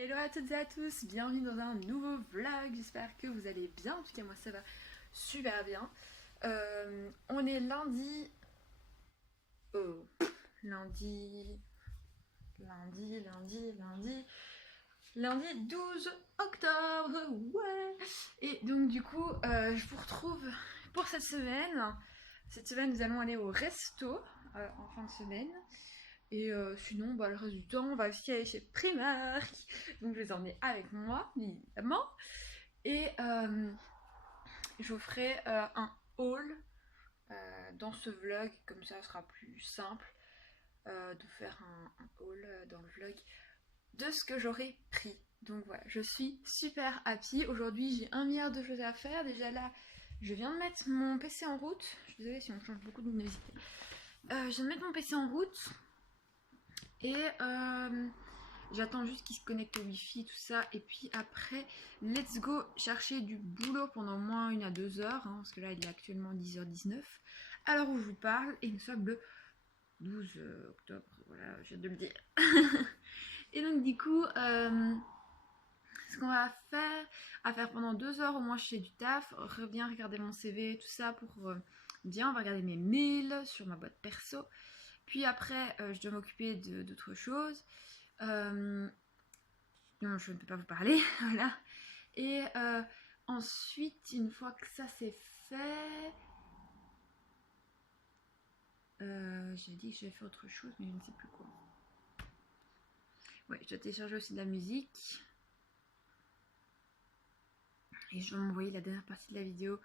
Hello à toutes et à tous, bienvenue dans un nouveau vlog, j'espère que vous allez bien, en tout cas moi ça va super bien. On est lundi... Oh, lundi... Lundi 12 octobre, ouais. Et donc du coup, je vous retrouve pour cette semaine. Cette semaine, nous allons aller au resto en fin de semaine. Et sinon, le reste du temps, on va aussi aller chez Primark. Donc je vais les emmener avec moi, évidemment. Et je vous ferai un haul dans ce vlog, comme ça, ce sera plus simple de faire un haul dans le vlog de ce que j'aurai pris. Donc voilà, je suis super happy. Aujourd'hui, j'ai 1 milliard de choses à faire. Déjà là, je viens de mettre mon PC en route. Je suis désolée si on change beaucoup de luminosité. Je viens de mettre mon PC en route. Et j'attends juste qu'il se connecte au wifi, tout ça. Et puis après, let's go chercher du boulot pendant au moins 1 à 2 heures. Hein, parce que là, il est actuellement 10h19. À l'heure où je vous parle. Et nous sommes le 12 octobre. Voilà, je viens de le dire. Et donc du coup, ce qu'on va faire, à faire pendant 2 heures au moins chez du taf, bien regarder mon CV, tout ça pour bien, on va regarder mes mails sur ma boîte perso. Puis après, je dois m'occuper d'autres choses. Non, je ne peux pas vous parler, voilà. Et ensuite, une fois que ça c'est fait, j'ai dit que j'avais fait autre chose, mais je ne sais plus quoi. Ouais, je dois télécharger aussi de la musique. Et je dois m'envoyer la dernière partie de la vidéo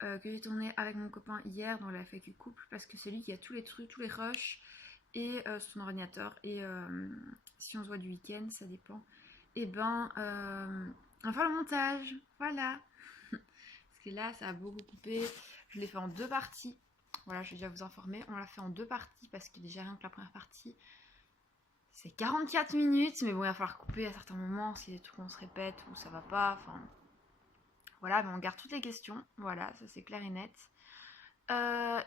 que j'ai tournée avec mon copain hier dans la FAQ couple, parce que c'est lui qui a tous les trucs, tous les rushs et son ordinateur. Et si on se voit du week-end, ça dépend. Et ben, on va faire le montage, voilà. Parce que là, ça a beaucoup coupé. Je l'ai fait en 2 parties. Voilà, je vais déjà vous informer. On l'a fait en 2 parties parce que déjà rien que la première partie, c'est 44 minutes. Mais bon, il va falloir couper à certains moments s'il y a des trucs qu'on se répète ou ça va pas. Enfin, voilà, mais on garde toutes les questions. Voilà, ça c'est clair et net.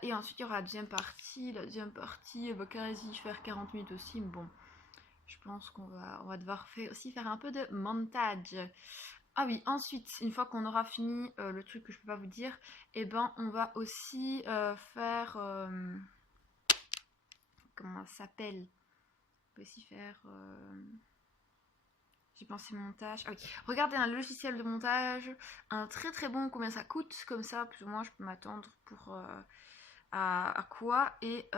Et ensuite, il y aura la deuxième partie. La deuxième partie, va quasi faire 40 minutes aussi. Mais bon, je pense qu'on va devoir aussi faire un peu de montage. Ah oui, ensuite, une fois qu'on aura fini le truc que je peux pas vous dire, et ben on va aussi faire... comment ça s'appelle? On peut aussi faire... j'ai pensé montage. Ah oui, regardez un logiciel de montage, un très très bon, combien ça coûte, comme ça, plus ou moins je peux m'attendre pour à quoi, et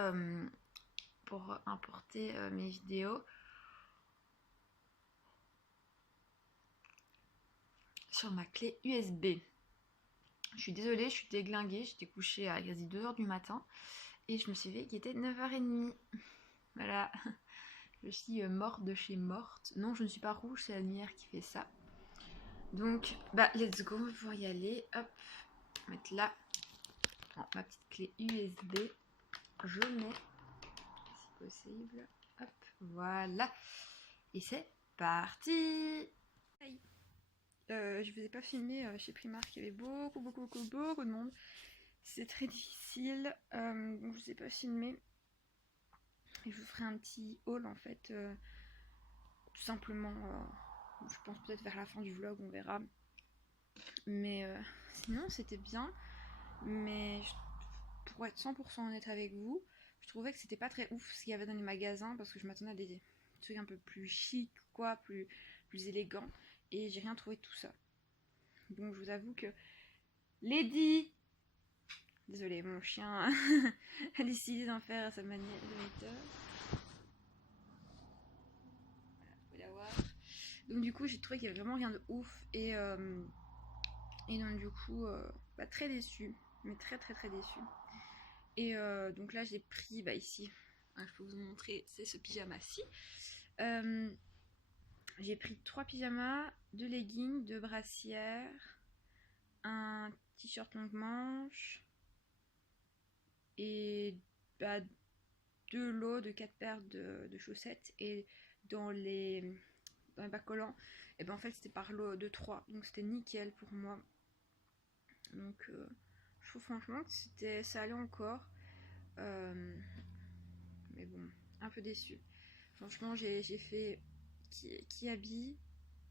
pour importer mes vidéos sur ma clé USB. Je suis désolée, je suis déglinguée, j'étais couchée à quasi 2h du matin et je me suis réveillée qu'il était 9h30. Voilà, je suis morte de chez morte. Non, je ne suis pas rouge, c'est la lumière qui fait ça. Donc, let's go, on va pouvoir y aller. Hop, mettre là ma petite clé USB. Je mets, si possible. Hop, voilà. Et c'est parti. Je ne vous ai pas filmé chez Primark, il y avait beaucoup de monde. C'est très difficile, donc je ne vous ai pas filmé. Et je vous ferai un petit haul en fait, tout simplement. Je pense peut-être vers la fin du vlog, on verra. Mais sinon, c'était bien. Mais pour être 100% honnête avec vous, je trouvais que c'était pas très ouf ce qu'il y avait dans les magasins parce que je m'attendais à des trucs un peu plus chic, quoi, plus élégants. Et j'ai rien trouvé de tout ça. Donc je vous avoue que Lady, désolée, mon chien a décidé d'en faire à sa manière de metteur. Donc du coup j'ai trouvé qu'il y avait vraiment rien de ouf et donc du coup très déçue, mais très déçue. Et donc là j'ai pris ici, je peux vous montrer, c'est ce pyjama-ci. J'ai pris 3 pyjamas, 2 leggings, 2 brassières, un t-shirt longue manche et 2 lots de 4 paires de chaussettes. Et dans les bas collants, et en fait c'était par lot de 3, donc c'était nickel pour moi. Donc je trouve franchement que ça allait encore, mais bon, un peu déçu. Franchement j'ai fait qui habille,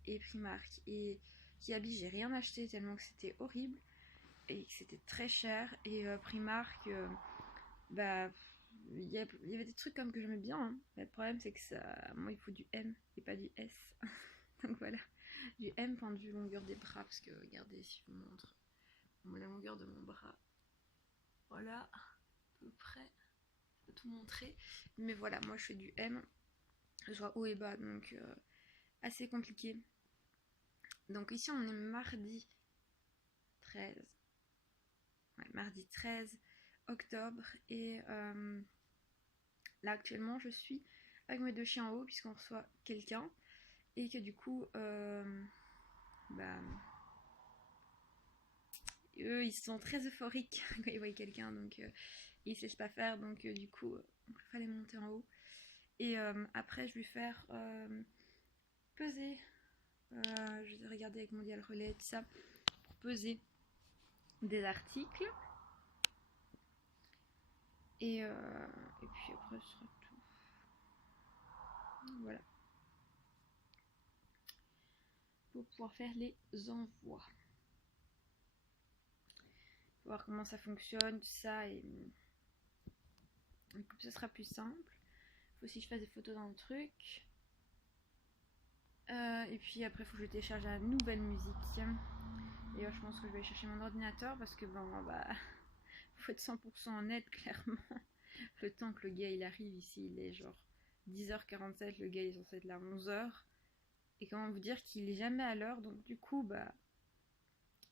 et Primark et Kiabi, j'ai rien acheté tellement que c'était horrible et que c'était très cher. Et Primark, bah il y avait des trucs comme que j'aimais bien, hein. Mais le problème c'est que ça, moi il faut du M et pas du S. Donc voilà, du M pendu longueur des bras parce que regardez si je vous montre la longueur de mon bras. Voilà, à peu près, je peux tout montrer. Mais voilà, moi je fais du M, soit haut et bas, donc assez compliqué. Donc ici on est mardi 13. Ouais, mardi 13 octobre et là actuellement je suis avec mes 2 chiens en haut puisqu'on reçoit quelqu'un et que du coup bah, eux ils sont très euphoriques quand ils voient quelqu'un, donc ils se laissent pas faire, donc du coup il fallait monter en haut et après je vais faire peser, je vais regarder avec mon dial relais tout ça pour peser des articles et puis après ce sera tout. Voilà, pour pouvoir faire les envois, voir comment ça fonctionne tout ça et comme ça sera plus simple. Faut aussi que je fasse des photos dans le truc et puis après il faut que je télécharge la nouvelle musique et je pense que je vais aller chercher mon ordinateur parce que bon bah faut être 100% honnête clairement. Le temps que le gars il arrive ici il est genre 10h47, le gars il est censé être là à 11h et comment vous dire qu'il est jamais à l'heure, donc du coup bah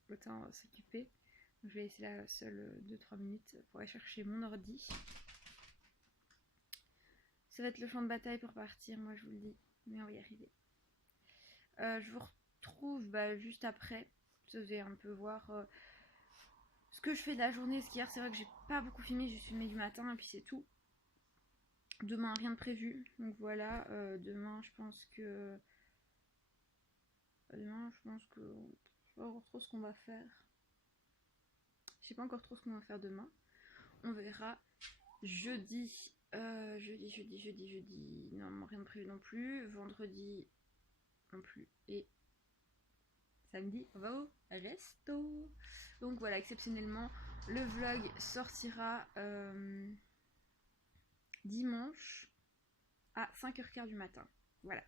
autant s'occuper. Je vais laisser là seule 2-3 minutes pour aller chercher mon ordi. Ça va être le champ de bataille pour partir, moi je vous le dis, mais on va y arriver. Je vous retrouve juste après. Vous allez un peu voir ce que je fais de la journée. Parce qu'hier c'est vrai que j'ai pas beaucoup filmé, j'ai filmé du matin et puis c'est tout. Demain rien de prévu, donc voilà. Demain je pense que je sais pas encore trop ce qu'on va faire. Je sais pas encore trop ce qu'on va faire demain. On verra. Jeudi, non, rien de prévu non plus. Vendredi non plus. Et samedi, on va au resto. Donc voilà, exceptionnellement, le vlog sortira dimanche à 5h15 du matin. Voilà.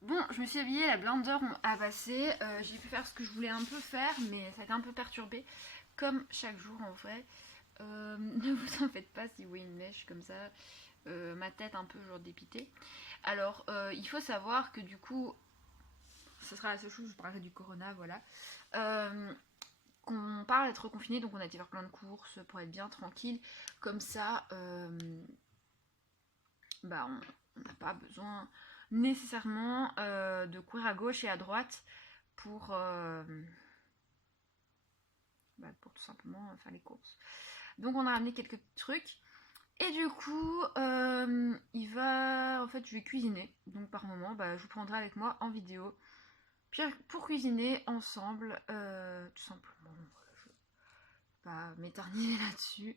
Bon, je me suis habillée, la blender a passé. J'ai pu faire ce que je voulais un peu faire, mais ça a été un peu perturbé. Comme chaque jour en vrai. Ne vous en faites pas si vous voyez une mèche comme ça. Ma tête un peu genre dépitée. Alors, il faut savoir que du coup, ce sera la seule chose où je parlerai du corona, voilà. Qu'on parle d'être confiné, donc on a été faire plein de courses pour être bien tranquille. Comme ça, on n'a pas besoin nécessairement de courir à gauche et à droite pour tout simplement faire les courses. Donc on a ramené quelques trucs. Et du coup, en fait, je vais cuisiner. Donc par moment, je vous prendrai avec moi en vidéo. Puis pour cuisiner ensemble, tout simplement. Voilà, je ne vais pas m'éterniser là-dessus.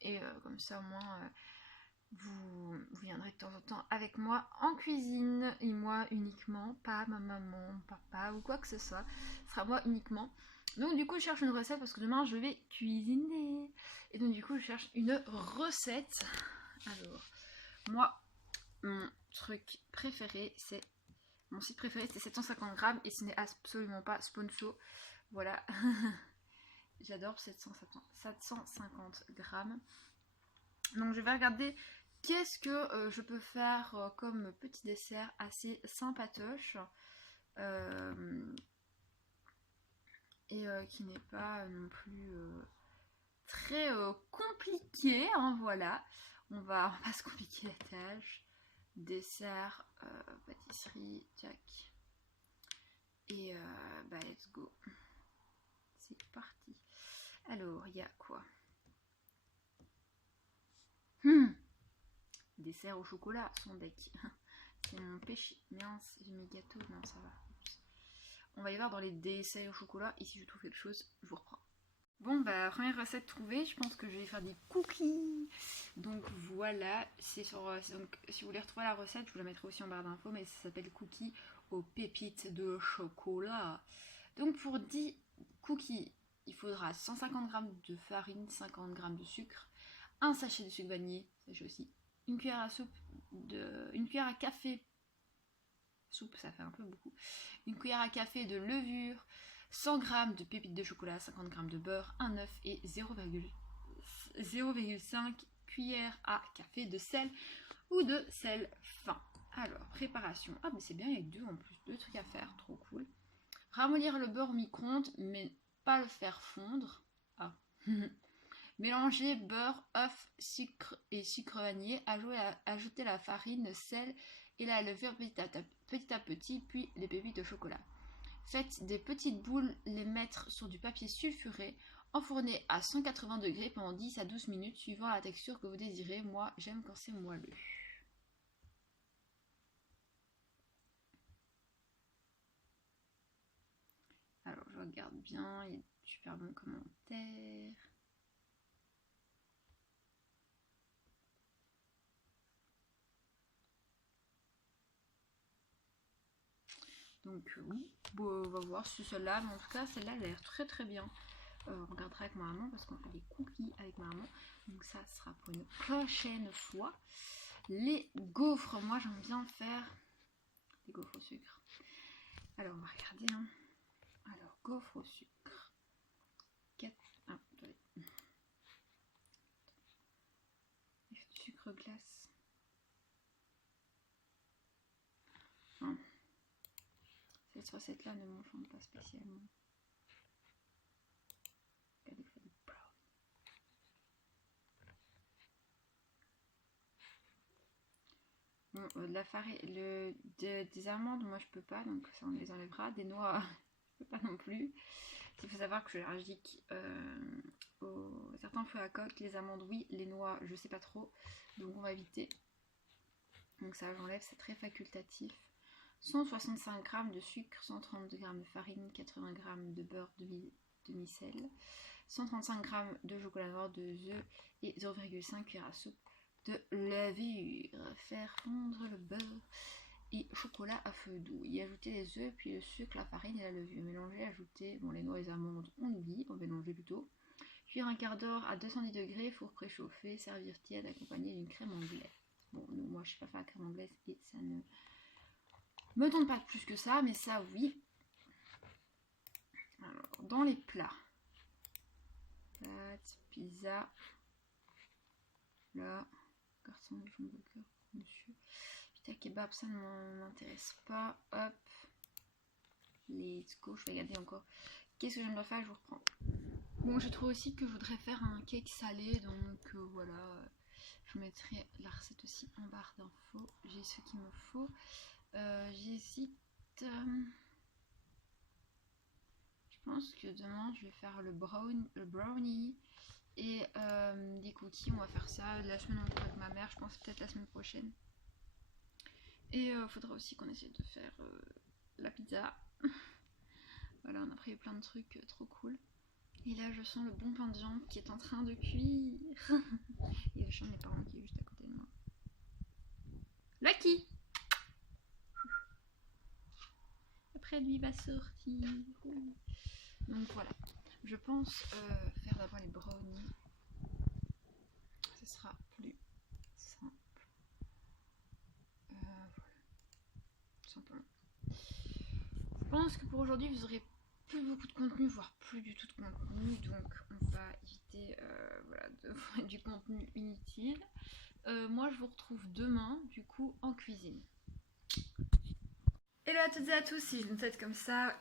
Et comme ça, au moins, vous viendrez de temps en temps avec moi en cuisine. Et moi uniquement, pas ma maman, mon papa ou quoi que ce soit. Ce sera moi uniquement. Donc du coup je cherche une recette parce que demain je vais cuisiner. Et donc du coup je cherche une recette. Alors moi mon truc préféré c'est, mon site préféré c'est 750 grammes et ce n'est absolument pas sponsor. Voilà. J'adore 750 grammes. Donc je vais regarder qu'est-ce que je peux faire comme petit dessert assez sympatoche. Et qui n'est pas non plus très compliqué, hein, voilà. On va pas se compliquer la tâche. Dessert, pâtisserie, tac. Et let's go. C'est parti. Alors, il y a quoi? Dessert au chocolat, son deck. C'est mon péché. Mince, j'ai mes gâteaux, non ça va. On va y voir dans les desserts au chocolat. Et si je trouve quelque chose, je vous reprends. Bon, bah, première recette trouvée, je pense que je vais faire des cookies. Donc voilà, donc, si vous voulez retrouver la recette, je vous la mettrai aussi en barre d'infos, mais ça s'appelle cookies aux pépites de chocolat. Donc pour 10 cookies, il faudra 150 g de farine, 50 g de sucre, un sachet de sucre vanillé, sachez aussi, une cuillère à soupe, une cuillère à café, soupe ça fait un peu beaucoup, une cuillère à café de levure, 100 g de pépites de chocolat, 50 g de beurre, un œuf et 0,5 cuillère à café de sel ou de sel fin. Alors, préparation. Ah, mais c'est bien, il y a deux en plus, deux trucs à faire, trop cool. Ramollir le beurre au micro-ondes, mais pas le faire fondre. Ah. Mélanger beurre, œuf, sucre et sucre vanillé. Ajouter la farine, le sel et la levure petit à petit, puis les pépites de chocolat. Faites des petites boules, les mettre sur du papier sulfuré, enfourner à 180 degrés pendant 10 à 12 minutes, suivant la texture que vous désirez. Moi, j'aime quand c'est moelleux. Alors, je regarde bien, il y a de super bons commentaires. Donc oui, bon, on va voir si celle-là, mais en tout cas celle-là elle a l'air très très bien. On regardera avec ma maman parce qu'on fait des cookies avec ma maman. Donc ça sera pour une prochaine fois. Les gaufres, moi j'aime bien faire des gaufres au sucre. Alors on va regarder. Hein. Alors gaufres au sucre. 4. Ah, attendez. Du sucre glace. Hein. Cette recette-là ne m'enchante pas spécialement. Bon, de la farine, des amandes, moi je peux pas, donc ça on les enlèvera. Des noix, je peux pas non plus. Il faut savoir que je suis allergique aux certains feux à coque. Les amandes, oui, les noix, je sais pas trop, donc on va éviter. Donc ça j'enlève, c'est très facultatif. 165 g de sucre, 130 g de farine, 80 g de beurre demi-sel, 135 g de chocolat noir, 2 œufs et 0,5 cuillère à soupe de levure. Faire fondre le beurre et chocolat à feu doux. Y ajouter les œufs, puis le sucre, la farine et la levure. Mélanger, ajouter les noix et les amandes, on oublie, on mélanger plutôt. Cuire un quart d'heure à 210 degrés, four préchauffé, servir tiède accompagné d'une crème anglaise. Bon, moi je sais pas faire la crème anglaise et ça ne me tente pas plus que ça, mais ça oui. Alors, dans les plats, pâtes, pizza, là, garçon de jambon de cœur, monsieur. Pita kebab, ça ne m'intéresse pas. Hop, let's go, je vais regarder encore. Qu'est-ce que j'aimerais faire, je vous reprends. Bon, je trouve aussi que je voudrais faire un cake salé, donc voilà. Je mettrai la recette aussi en barre d'infos. J'ai ce qu'il me faut. J'hésite. Je pense que demain je vais faire le brownie et des cookies. On va faire ça la semaine avec ma mère. Je pense peut-être la semaine prochaine. Et il faudra aussi qu'on essaie de faire la pizza. Voilà, on a prévu plein de trucs trop cool. Et là, je sens le bon pain de viande qui est en train de cuire. Et le chien de mes parents qui est juste à côté de moi. Lucky! Après, lui va sortir. Donc voilà. Je pense faire d'abord les brownies. Ce sera plus simple. Voilà. Tout simplement. Je pense que pour aujourd'hui, vous aurez plus beaucoup de contenu, voire plus du tout de contenu, donc on va éviter voilà, du contenu inutile. Moi je vous retrouve demain du coup en cuisine. Hello à toutes et à tous, si je me tête comme ça,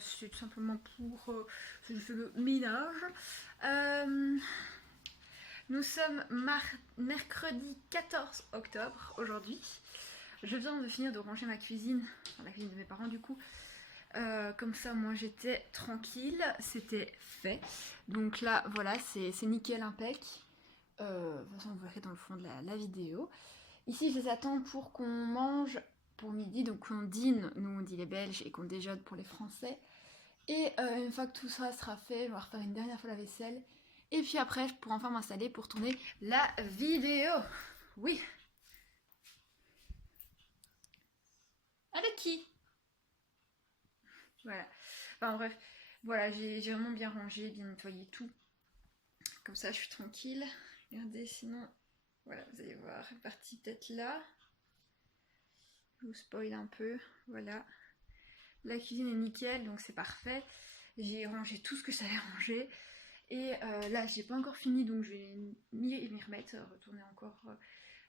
c'est tout simplement pour je fais le ménage. Nous sommes mercredi 14 octobre aujourd'hui. Je viens de finir de ranger ma cuisine, enfin la cuisine de mes parents du coup. Comme ça moi j'étais tranquille, c'était fait. Donc là voilà, c'est nickel impec. De toute façon vous verrez dans le fond de la vidéo. Ici je les attends pour qu'on mange pour midi, donc on dîne, nous on dit les Belges, et qu'on déjeune pour les Français. Et une fois que tout ça sera fait, je vais refaire une dernière fois la vaisselle. Et puis après, je pourrai enfin m'installer pour tourner la vidéo. Oui. Avec qui? Voilà. Enfin bref, voilà, j'ai vraiment bien rangé, bien nettoyé tout. Comme ça, je suis tranquille. Regardez, sinon, voilà, vous allez voir, la partie peut-être là. Je vous spoil un peu, voilà. La cuisine est nickel, donc c'est parfait. J'ai rangé tout ce que j'allais ranger. Et là, j'ai pas encore fini, donc je vais m'y remettre, retourner encore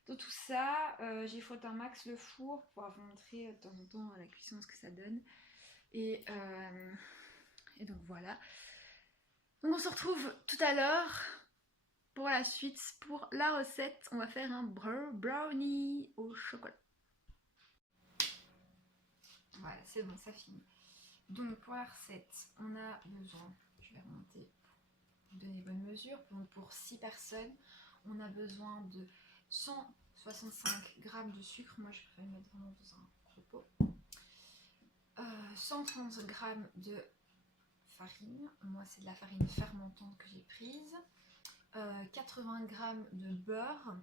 dans tout ça. J'ai frotté un max le four pour pouvoir vous montrer de temps en temps à la cuisson ce que ça donne. Et donc voilà. Donc on se retrouve tout à l'heure pour la suite. Pour la recette, on va faire un brownie au chocolat. Voilà, c'est bon, ça finit. Donc pour la recette, on a besoin, je vais remonter pour vous donner les bonnes mesures. Donc pour 6 personnes, on a besoin de 165 g de sucre. Moi je préfère le mettre vraiment dans un gros pot. 130 g de farine. Moi c'est de la farine fermentante que j'ai prise. 80 g de beurre.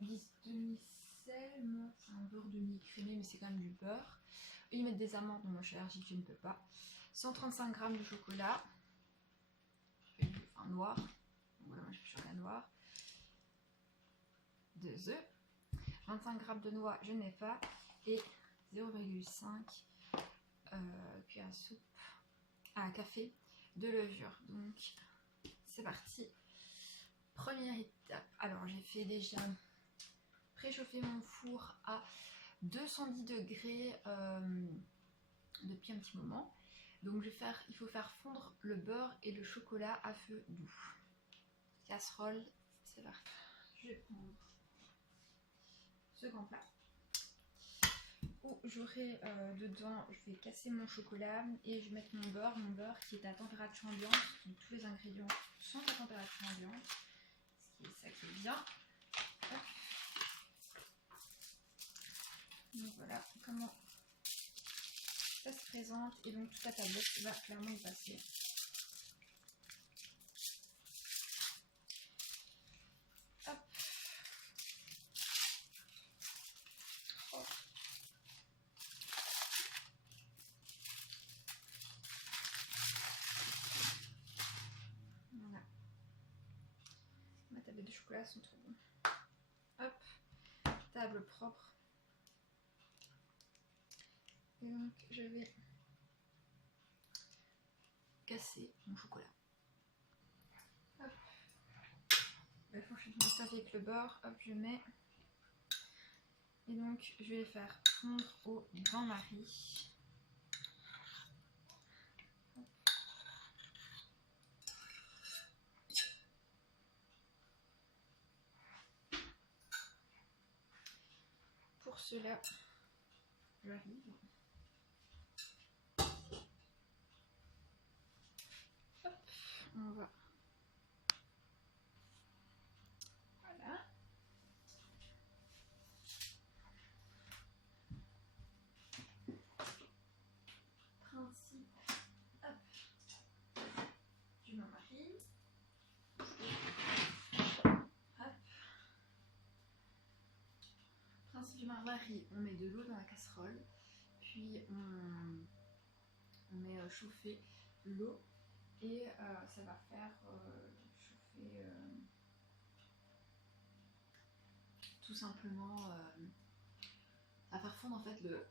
Demi-sel, moi c'est un beurre demi-écrémé mais c'est quand même du beurre. Ils mettent des amandes, moi je suis allergique, je ne peux pas. 135 g de chocolat, enfin noir, donc voilà, moi je fais chocolat noir. 2 œufs, 25 g de noix, je n'ai pas, et 0,5 cuillère à soupe à café de levure. Donc c'est parti. Première étape, alors j'ai fait déjà préchauffer mon four à 210 degrés depuis un petit moment. Donc il faut faire fondre le beurre et le chocolat à feu doux. Casserole, c'est parti. Je vais prendre ce grand plat où j'aurai dedans, je vais casser mon chocolat et je vais mettre mon beurre qui est à température ambiante. Donc tous les ingrédients sont à température ambiante, ce qui est ça qui est bien. Hop. Donc voilà comment ça se présente, et donc toute la tablette va clairement y passer. Hop. Oh. Voilà. Ma tablette de chocolat sont trop bons. Hop. Table propre. Et donc je vais casser mon chocolat. Hop. La fourchette de montage avec le beurre, hop, je mets. Et donc je vais les faire fondre au bain-marie. Pour cela, j'arrive. Hop, on va. Voilà. Principe, hop, du bain-marie. Hop. Principe du bain-marie, on met de l'eau dans la casserole, puis on met chauffer l'eau et ça va faire chauffer tout simplement à faire fondre en fait le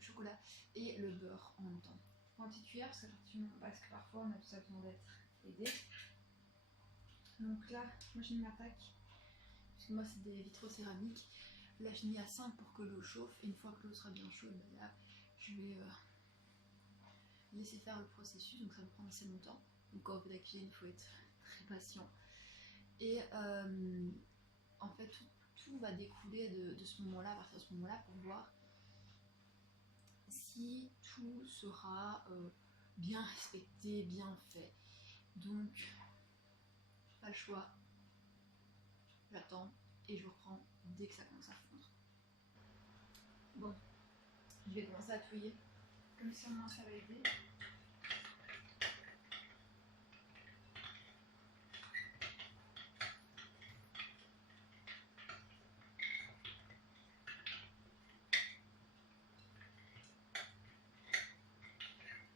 chocolat et le beurre en même temps. Prends une petite cuillère parce que parfois on a tout ça besoin d'être aidé. Donc là, moi j'ai mis ma taque, parce que moi c'est des vitraux céramiques. Là j'ai mis à 5 pour que l'eau chauffe, et une fois que l'eau sera bien chaude, ben là je vais laisser faire le processus, donc ça va prendre assez longtemps. Donc quand on fait de la cuisine, il faut être très patient. Et en fait tout va découler de ce moment-là, à partir de ce moment-là, pour voir si tout sera bien respecté, bien fait. Donc pas le choix, j'attends et je reprends dès que ça commence à fondre. Bon, Je vais commencer à touiller, comme ça moi ça va aider.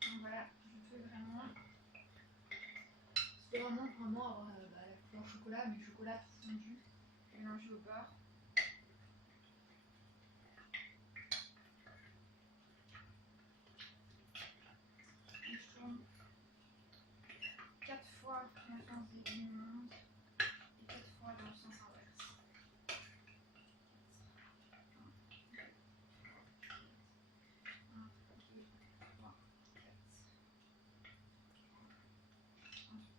Donc voilà, je fais vraiment. C'est vraiment avoir la couleur chocolat, mais chocolat tout fondu, mélangé au beurre. Et je tourne 4 fois dans le sens des mondes et 4 fois dans le sens inverse. 1, 2, 3, 4.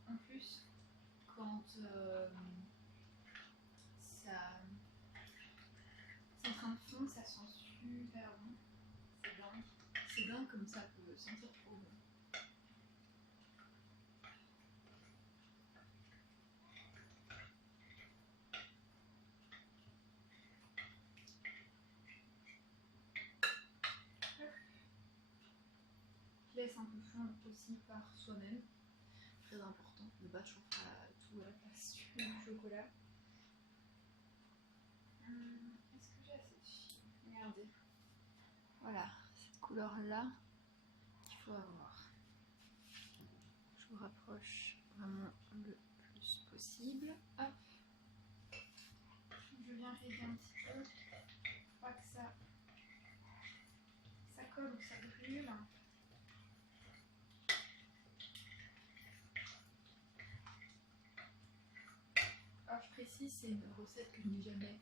En plus, quand ça c'est en train de fondre, ça sent super bon. C'est dingue. C'est dingue comme ça peut sentir trop bon. Je laisse un peu fondre aussi par soi-même. Très important, ne pas toujours faire tout à la place du chocolat. Est-ce que j'ai assez de fil? Regardez. Voilà, cette couleur-là qu'il faut avoir. Je vous rapproche vraiment le plus possible. Hop. Je viens régler un petit peu. Pas que ça colle ou que ça brûle. Alors je précise, c'est une recette que je n'ai jamais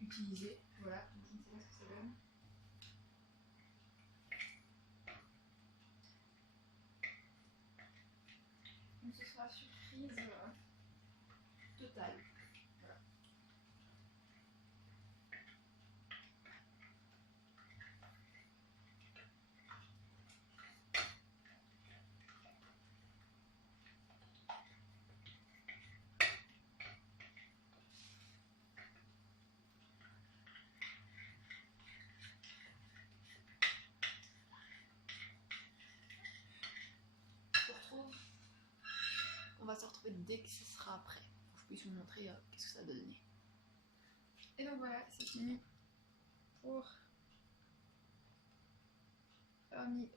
utilisée. Voilà, donc je ne sais pas ce que ça donne. Donc ce sera surprise totale. Voilà. On va se retrouver dès que ce sera prêt. Pour que je puisse vous montrer qu'est-ce que ça a donné. Et donc voilà, c'est fini pour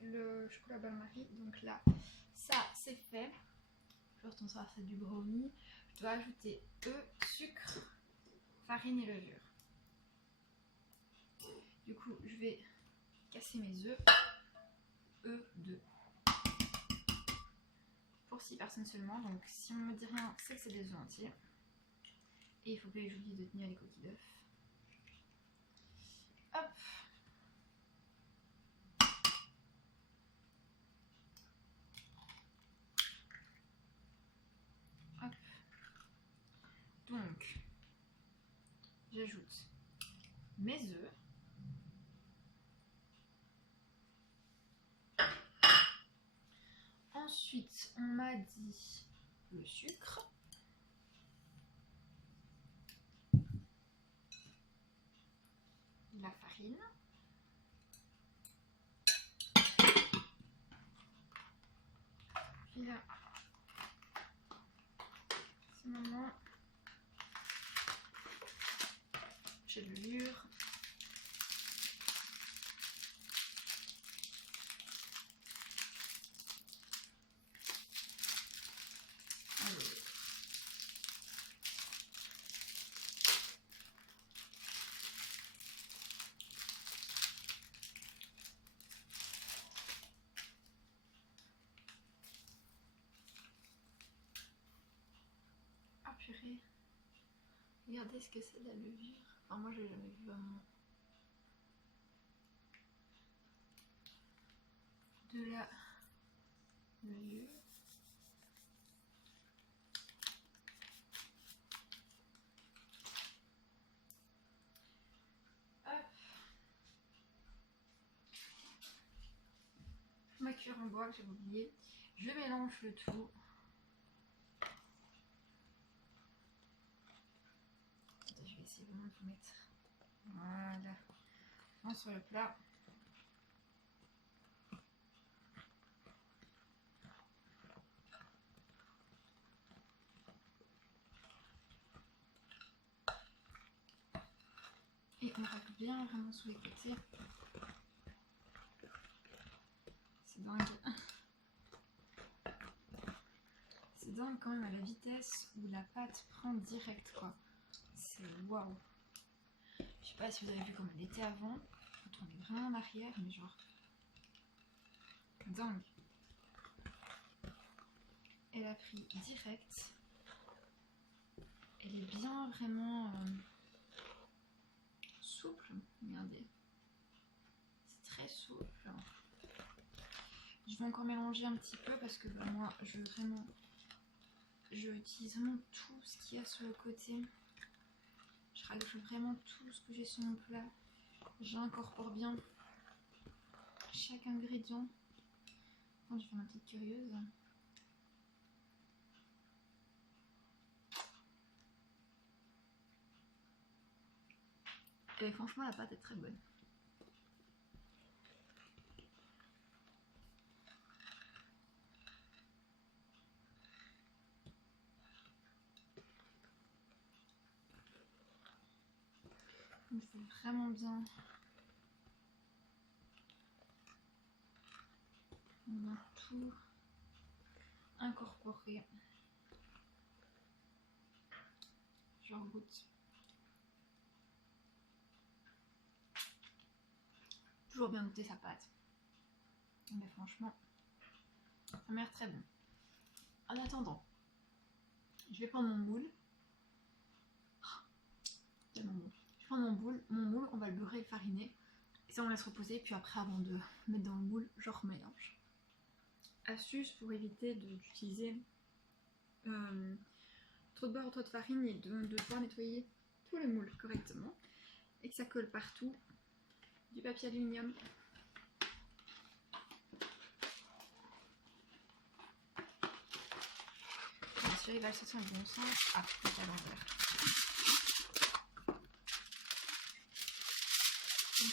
le chocolat bain-marie. Donc là, ça c'est fait. Je retourne ça, c'est du brownie. Je dois ajouter œufs, sucre, farine et levure. Du coup, je vais casser mes œufs. Œufs de pour 6 personnes seulement. Donc si on me dit rien, c'est que c'est des œufs entiers. Et il faut que j'oublie de tenir les coquilles d'œufs. Hop. Hop. Donc, j'ajoute mes œufs. Ensuite, on m'a dit le sucre. La farine. Puis là, ce moment, j'ai de levure. Ah purée. Regardez ce que c'est de la levure. Enfin, moi, j'ai jamais vu vraiment. De la levure. Hop. Ma cuillère en bois que j'avais oublié. Je mélange le tout. Je vais essayer vraiment de vous mettre. Voilà. Sur le plat. Et on racle bien vraiment sous les côtés. C'est dingue. C'est dingue quand même à la vitesse où la pâte prend direct quoi. C'est waouh. Je sais pas si vous avez vu comme elle était avant. Faut tourner vraiment en arrière, mais genre dingue. Elle a pris direct. Elle est bien vraiment souple. Regardez. C'est très souple. Je vais encore mélanger un petit peu parce que bah, moi je utilise vraiment tout ce qu'il y a sur le côté. Je rajoute vraiment tout ce que j'ai sur mon plat. J'incorpore bien chaque ingrédient. Quand je fais ma petite curieuse. Et franchement la pâte est très bonne. Il faut vraiment bien tout incorporer. Je goûte. Toujours bien goûter sa pâte. Mais franchement, ça m'a l'air très bon. En attendant, je vais prendre mon moule. Tellement bon. Je prends mon moule, on va le beurrer et le fariner. Et ça on laisse reposer, puis après avant de mettre dans le moule, je remélange. Astuce pour éviter d'utiliser trop de beurre ou trop de farine et de devoir nettoyer tout le moule correctement. Et que ça colle partout. Du papier aluminium. Bien sûr il va le sauter dans le bon sens. Ah, c'est à l'envers.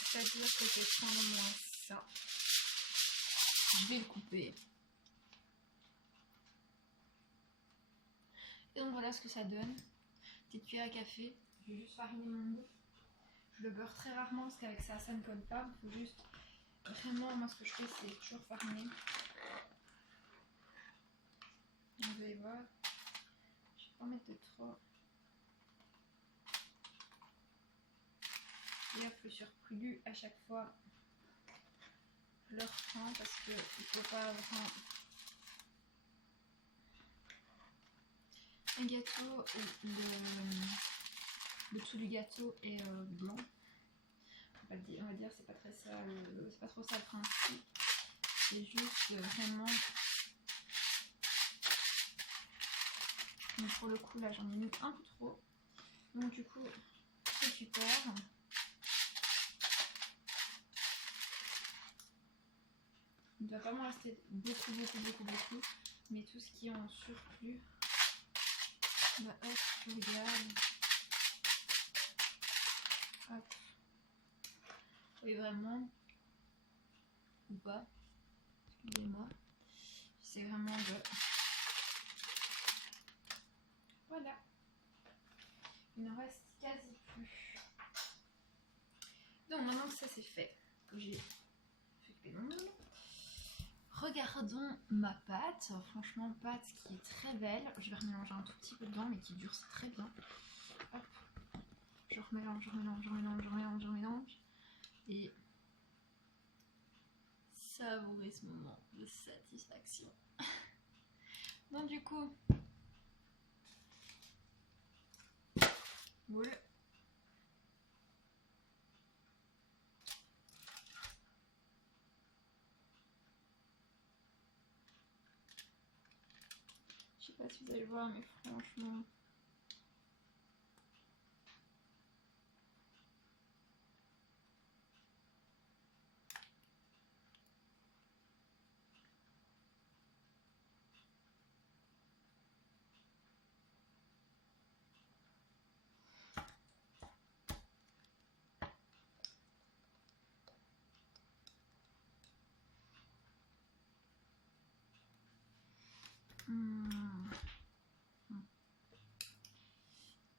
C'est-à-dire que je vais prendre moins ça. Je vais le couper. Et donc voilà ce que ça donne. Petite cuillère à café. Je vais juste fariner mon moule. Je le beurre très rarement parce qu'avec ça, ça ne colle pas. Il faut juste vraiment, moi ce que je fais c'est toujours fariner. Et vous allez voir. Je vais pas mettre de trop. Et hop, le surplus à chaque fois. Je le reprends parce qu'il ne faut pas avoir un gâteau où le dessous du gâteau est blanc. On va dire c'est pas très ça, c'est pas trop ça le principe. C'est juste vraiment. Donc pour le coup là j'en ai mis un peu trop. Donc du coup je récupère. Il ne doit pas m'en rester beaucoup. Mais tout ce qui est en surplus, bah hop, je regarde. Hop. Oui vraiment. Ou pas. Excusez-moi. C'est vraiment de. Voilà. Il ne reste quasi plus. Donc maintenant que ça c'est fait, que j'ai fait mon moule. Regardons ma pâte, franchement pâte qui est très belle, je vais remélanger un tout petit peu dedans mais qui durcit très bien. Hop. Je remélange et savourer ce moment de satisfaction. Donc du coup, moule. Je sais pas si vous allez voir mais franchement...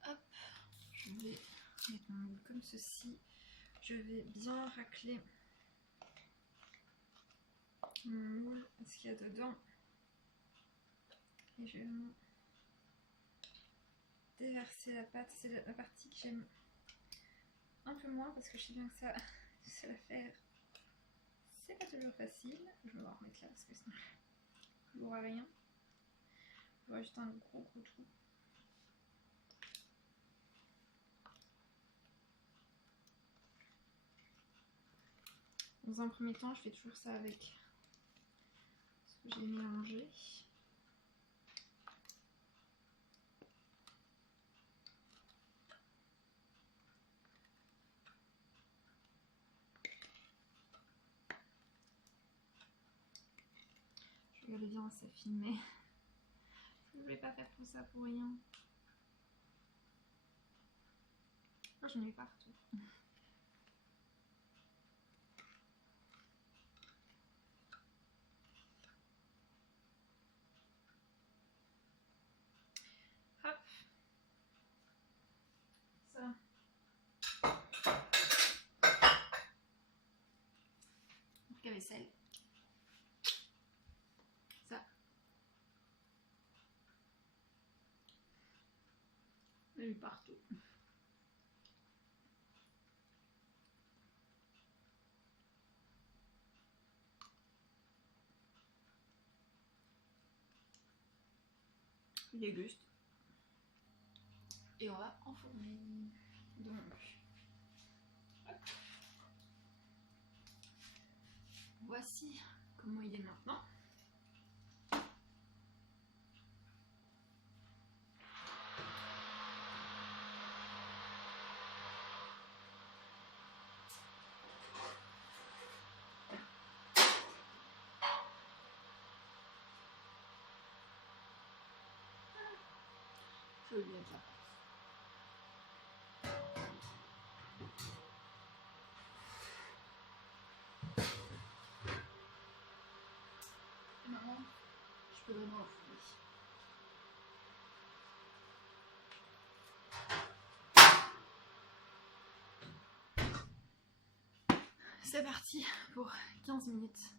Hop, je vais mettre mon moule comme ceci, je vais bien racler mon moule, ce qu'il y a dedans. Et je vais vraiment déverser la pâte. C'est la partie que j'aime un peu moins parce que je sais bien que ça, c'est la faire. C'est pas toujours facile. Je vais m'en remettre là parce que sinon je ne vois rien. Je vois juste un gros trou. Dans un premier temps, je fais toujours ça avec ce que j'ai mélangé. Je regarde bien ça filmer. Je ne vais pas faire tout ça pour rien. Oh, j'en ai eu partout. Hop. Ça. Donc, la vaisselle. Ça. J'en ai eu partout. Je déguste. Et on va enfourner. Donc, hop. Voici comment il est maintenant. Je veux bien ça. Et maintenant, je peux vraiment enfourner. C'est parti pour 15 minutes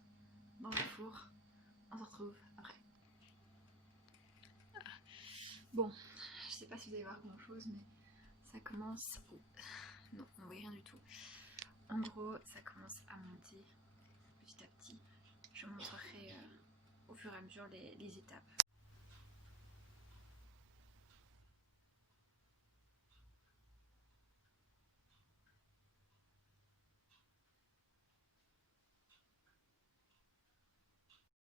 dans le four. On se retrouve après. Bon, je sais pas si vous allez voir grand chose, mais ça commence. Oh. Non, on voit rien du tout. En gros, ça commence à monter petit à petit. Je vous montrerai au fur et à mesure les étapes.